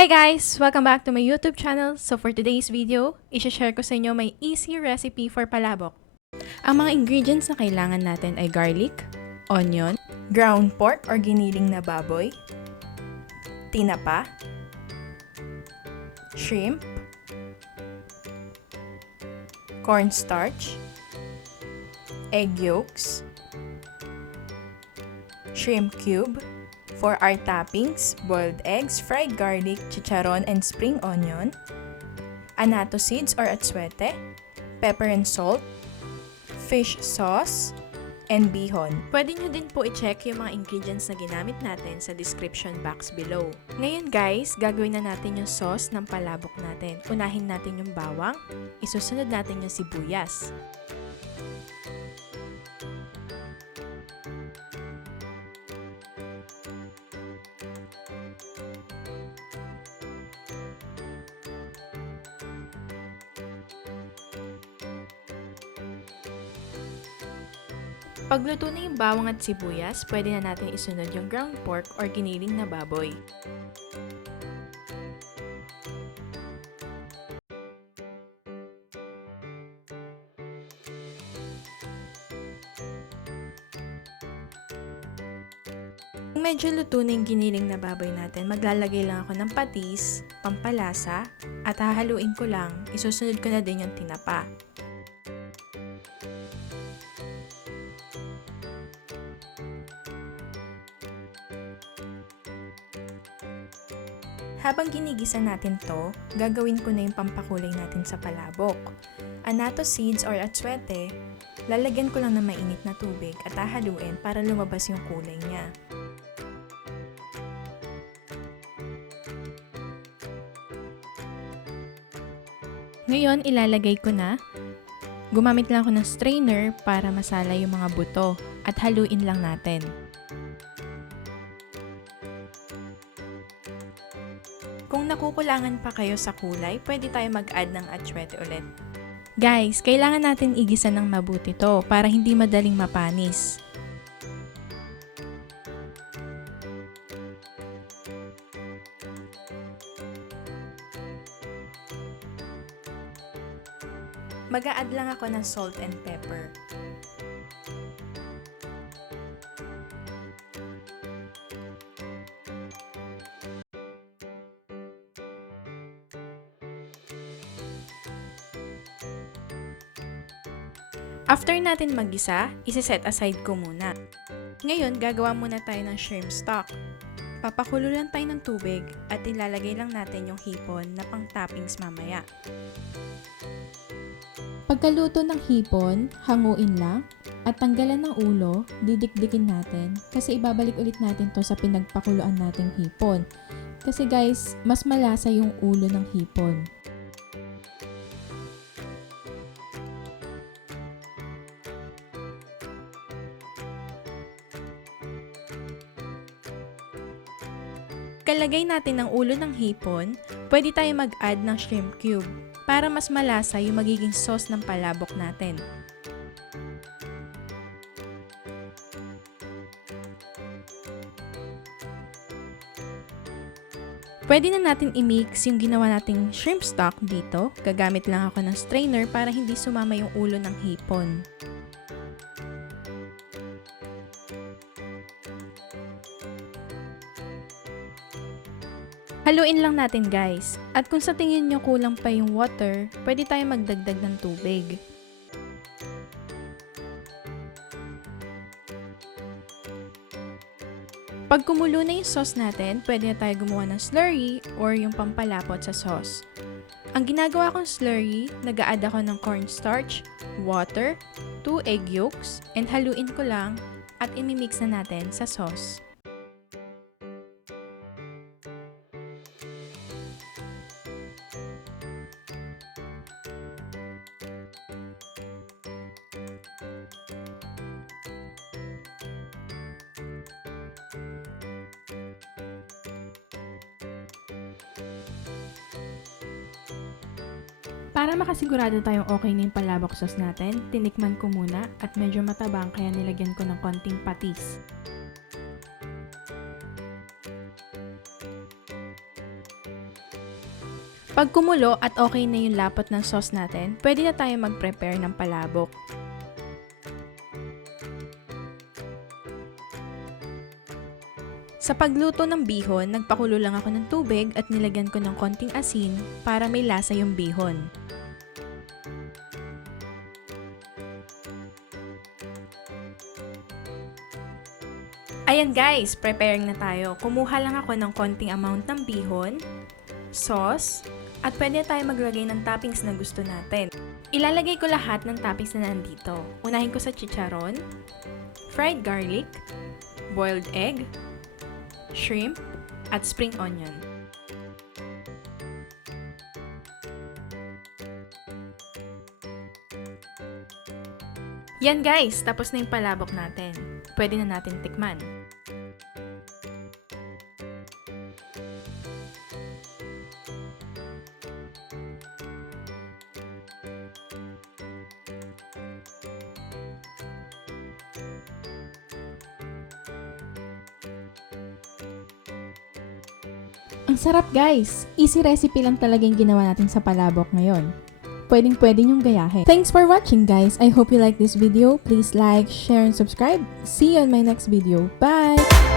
Hi guys! Welcome back to my YouTube channel. So for today's video, i-share ko sa inyo may easy recipe for palabok. Ang mga ingredients na kailangan natin ay garlic, onion, ground pork or giniling na baboy, tinapa, shrimp, cornstarch, egg yolks, shrimp cube. For our toppings, boiled eggs, fried garlic, chicharon, and spring onion, annatto seeds or atsuete, pepper and salt, fish sauce, and bihon. Pwede nyo din po i-check yung mga ingredients na ginamit natin sa description box below. Ngayon guys, gagawin na natin yung sauce ng palabok natin. Unahin natin yung bawang, isusunod natin yung sibuyas. Pagluto na yung bawang at sibuyas, pwede na natin isunod yung ground pork or giniling na baboy. Kung medyo luto na yung giniling na baboy natin, maglalagay lang ako ng patis, pampalasa, at hahaluin ko lang, isusunod ko na din yung tinapa. Habang ginigisa natin to, gagawin ko na yung pampakulay natin sa palabok. Annatto seeds or atsuete, lalagyan ko lang ng mainit na tubig at hahaluin para lumabas yung kulay niya. Ngayon, ilalagay ko na. Gumamit lang ako ng strainer para masala yung mga buto at haluin lang natin. Kung nakukulangan pa kayo sa kulay, pwede tayo mag-add ng atsuete ulit. Guys, kailangan natin igisa ng mabuti to para hindi madaling mapanis. Mag-a-add lang ako ng salt and pepper. After natin mag-gisa, isi-set aside ko muna. Ngayon, gagawa muna tayo ng shrimp stock. Papakulo lang tayo ng tubig at ilalagay lang natin yung hipon na pang toppings mamaya. Pagkaluto ng hipon, hanguin lang at tanggalan ng ulo, didikdikin natin kasi ibabalik ulit natin to sa pinagpakuluan nating hipon. Kasi guys, mas malasa yung ulo ng hipon. Pagkalagay natin ng ulo ng hipon, pwede tayo mag-add ng shrimp cube para mas malasa yung magiging sauce ng palabok natin. Pwede na natin i-mix yung ginawa nating shrimp stock dito. Gagamit lang ako ng strainer para hindi sumama yung ulo ng hipon. Haluin lang natin guys. At kung sa tingin nyo kulang pa yung water, pwede tayo magdagdag ng tubig. Pag kumulo na yung sauce natin, pwede na tayo gumawa ng slurry or yung pampalapot sa sauce. Ang ginagawa kong slurry, nag-a-add ako ng cornstarch, water, 2 egg yolks, and haluin ko lang at imimix na natin sa sauce. Para makasigurado tayong okay na yung palabok sauce natin, tinikman ko muna at medyo matabang kaya nilagyan ko ng konting patis. Pag kumulo at okay na yung lapot ng sauce natin, pwede na tayo mag-prepare ng palabok. Sa pagluto ng bihon, nagpakulo lang ako ng tubig at nilagyan ko ng konting asin para may lasa yung bihon. Ayan guys, preparing na tayo. Kumuha lang ako ng konting amount ng bihon, sauce, at pwede tayo maglagay ng toppings na gusto natin. Ilalagay ko lahat ng toppings na nandito. Unahin ko sa chicharon, fried garlic, boiled egg, shrimp, at spring onion. Yan guys, tapos na yung palabok natin. Pwede na natin tikman. Ang sarap guys! Easy recipe lang talaga yung ginawa natin sa palabok ngayon. Pwedeng-pwede niyong gayahin. Thanks for watching guys! I hope you like this video. Please like, share, and subscribe. See you on my next video. Bye!